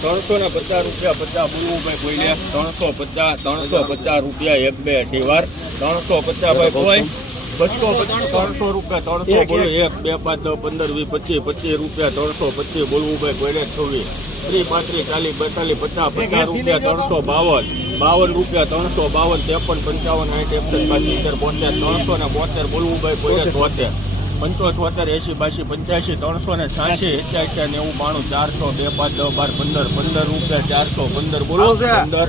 ત્રણસો ને પચાસ રૂપિયા પચાસ બોલવું ભાઈ બોલ્યા. ત્રણસો પચાસ ત્રણસો પચાસ રૂપિયા એક બે અઢી વાર ત્રણસો પચાસ ભાઈ કોઈ બસો ત્રણસો રૂપિયા ત્રણસો બોલો એક. બે પાંચ દસ પંદર વીસ પચીસ પચીસ રૂપિયા ત્રણસો પચીસ બોલવું ભાઈ કોઈને છવ્વીસ. ત્રીસ પાંત્રીસ ચાલીસ બેતાલીસ પચાસ પચાસ રૂપિયા ત્રણસો બાવન બાવન રૂપિયા ત્રણસો બાવન ત્રેપન પંચાવન સાઠ એકસઠ બાસી સિત્તેર બોતેર ત્રણસો ને બોતેર બોલવું ભાઈ કોઈને તોતેર પંચોતેર એસી બાસી પંચ્યાસી ત્રણસો ને છ્યાસી એક્યાસી નેવું બાણું ચારસો બે પાંચ દસ બાર પંદર પંદર રૂપિયા ચારસો પંદર બોલો. પંદર.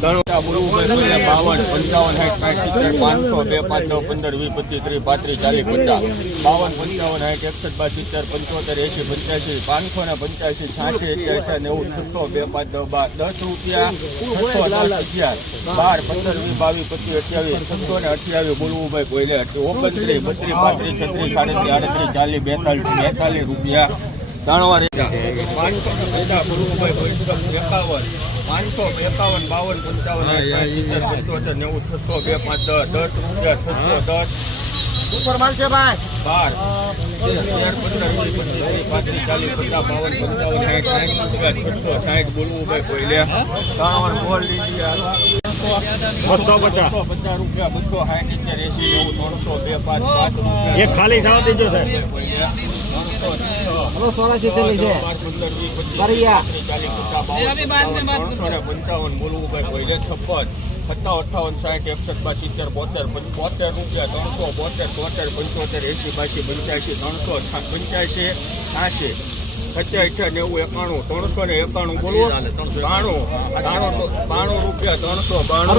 ત્રણ રૂપિયા બોલવું ભાઈ બાવન, પંચાવન બાવન, પંચાવન, સાઠ, એકસઠ, બાર પંચોતેર એસી પંચ્યાસી, પાંચસો ને પંચ્યાસી, છ્યાસી એક્યાસી નેવું, છસો, બે, પાંચ, દસ, બાર, દસ રૂપિયા, છસો બાર, પંદર, વીસ, બાવીસ, પચીસ, અઠ્યાવીસ, છસો ને અઠ્યાવીસ બોલવું ભાઈ કોઈને ઓગણત્રીસ, બત્રીસ, પાંત્રીસ, છત્રીસ, સાડત્રીસ, આડત્રીસ, ચાલીસ, બેતાલીસ રૂપિયા. ભાઈ એકાવન. પાંચસો એકાવન બાવન પંચાવન પંચોતેર નેવું છસો બે પાંચ દસ દસ રૂપિયા છસો દસ. સુપર માલ છે ભાઈ. બાર. તેર પંદર વીસ પચીસ પાંત્રીસ ચાલીસ પચાસ બાવન પંચાવન સાઠ સાઠ રૂપિયા છસો સાઠ બોલવું ભાઈ કોઈ લે. ત્રણ બોલ લીધી બસો પચાસ. બસો પચાસ રૂપિયા બસો સાઠ એસી નેવું ત્રણસો બે પાંચ પાંચ એક ખાલી થવા દેજો સાહેબ હલો થેલી છે બાર પંદર કરિયા. ચાલીસ પચાસ બાવન ત્રણસો ને પંચાવન બોલવું ભાઈ કોઈ છપ્પન સત્તાવન અઠાવન સાઠ એકસઠ બાર સિત્તેર બોતેર બોતેર રૂપિયા ત્રણસો બોતેર તોતેર પંચોતેર એંસી બાસી પંચ્યાસી ત્રણસો છા- પંચ્યાસી છ્યાસી સત્યા અઠ્યા નેવું એકાણું ત્રણસો ને એકાણું બોલવું બાણું બાણું રૂપિયા ત્રણસો બાણું